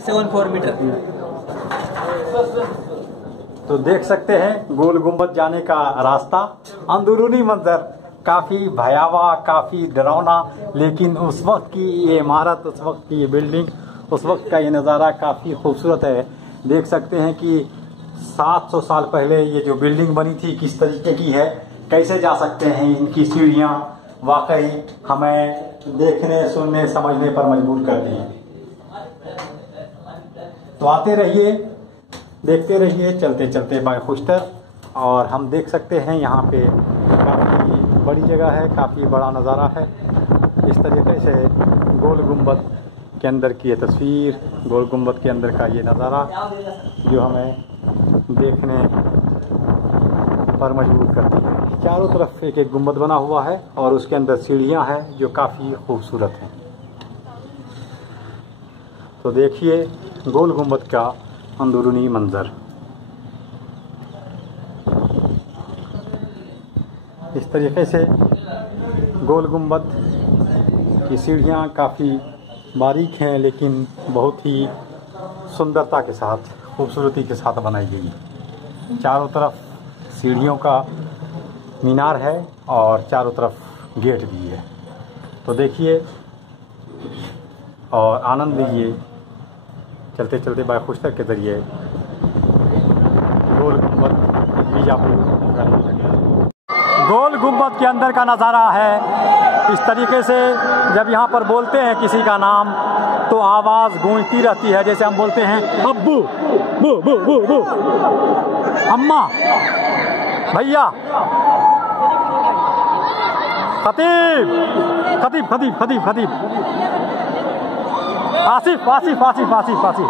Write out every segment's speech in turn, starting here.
74 metre. तो देख सकते हैं गोल गुंबद जाने का रास्ता। अंदरूनी मंजर काफी भयावह, काफी डरावना, लेकिन उस वक्त की ये इमारत, उस वक्त की ये बिल्डिंग, उस वक्त का ये नज़ारा काफी खूबसूरत है। देख सकते हैं कि 700 साल पहले ये जो बिल्डिंग बनी थी किस तरीके की है, कैसे जा सकते हैं इनकी सीढ़ियाँ, वाकई हमें देखने, सुनने, समझने पर मजबूर करती हैं। तो आते रहिए, देखते रहिए, चलते चलते बाय खुश्तर। और हम देख सकते हैं यहाँ पे काफ़ी बड़ी जगह है, काफ़ी बड़ा नज़ारा है। इस तरीके से गोल गुंबद के अंदर की ये तस्वीर, गोल गुंबद के अंदर का ये नज़ारा जो हमें देखने पर मजबूर करती है। चारों तरफ एक एक गुंबद बना हुआ है और उसके अंदर सीढ़ियाँ हैं जो काफ़ी खूबसूरत हैं। तो देखिए गोल गुंबद का अंदरूनी मंजर। इस तरीके से गोल गुंबद की सीढ़ियाँ काफ़ी बारीक हैं, लेकिन बहुत ही सुंदरता के साथ, खूबसूरती के साथ बनाई गई है। चारों तरफ सीढ़ियों का मीनार है और चारों तरफ गेट भी है। तो देखिए और आनंद लीजिए चलते चलते बाय खुश्तर के ज़रिए गोल गुंबद बीजापुर। गोल गुंबद के अंदर का नज़ारा है इस तरीके से। जब यहाँ पर बोलते हैं किसी का नाम तो आवाज़ गूंजती रहती है, जैसे हम बोलते हैं अब्बू, बू बू बू बू, अम्मा, भैया, खतीब, खतीब, खतीब, खतीब, खतीब, आसिफ, आसिफ, आसिफ, आसिफ, आसिफ,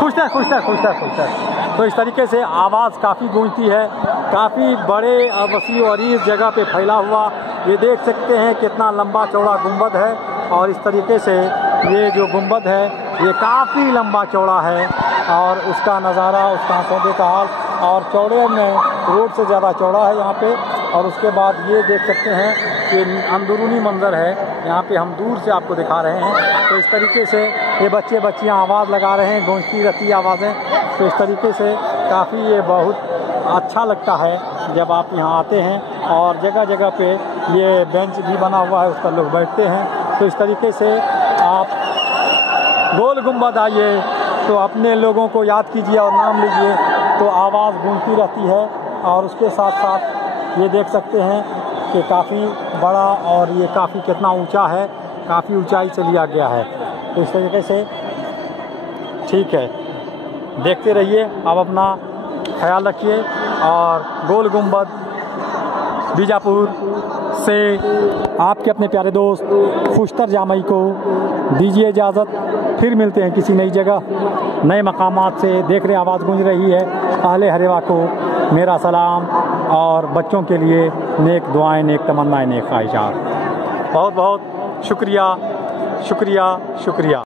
खुश्तर, खुश्तर, खुश्तर, खुश्तर। तो इस तरीके से आवाज़ काफ़ी गूंजती है। काफ़ी बड़े वसीअ और अरीज़ जगह पे फैला हुआ ये देख सकते हैं कितना लंबा चौड़ा गुंबद है। और इस तरीके से ये जो गुंबद है ये काफ़ी लंबा चौड़ा है और उसका नज़ारा, उसका सौदे का हाल, और चौड़े में रोड से ज़्यादा चौड़ा है यहाँ पे। और उसके बाद ये देख सकते हैं कि अंदरूनी मंजर है, यहाँ पे हम दूर से आपको दिखा रहे हैं। तो इस तरीके से ये बच्चे बच्चियाँ आवाज़ लगा रहे हैं, गूंजती रहती है आवाज़ें। तो इस तरीके से काफ़ी ये बहुत अच्छा लगता है जब आप यहाँ आते हैं। और जगह जगह पे ये बेंच भी बना हुआ है, उस पर लोग बैठते हैं। तो इस तरीके से आप गोल गुंबद आइए तो अपने लोगों को याद कीजिए और नाम लीजिए, तो आवाज़ गूंजती रहती है। और उसके साथ साथ ये देख सकते हैं कि काफ़ी बड़ा, और ये काफ़ी कितना ऊंचा है, काफ़ी ऊंचाई से लिया गया है। तो इस तरीके से ठीक है, देखते रहिए, आप अपना ख्याल रखिए। और गोल गुंबद बीजापुर से आपके अपने प्यारे दोस्त खुश्तर जामई को दीजिए इजाज़त। फिर मिलते हैं किसी नई जगह, नए मकामात से। देख रहे आवाज़ गूंज रही है। अहले हरेवा को मेरा सलाम, और बच्चों के लिए नेक दुआएं, नेक तमन्नाएं, नेक ख्वाहिशात। बहुत बहुत शुक्रिया, शुक्रिया, शुक्रिया।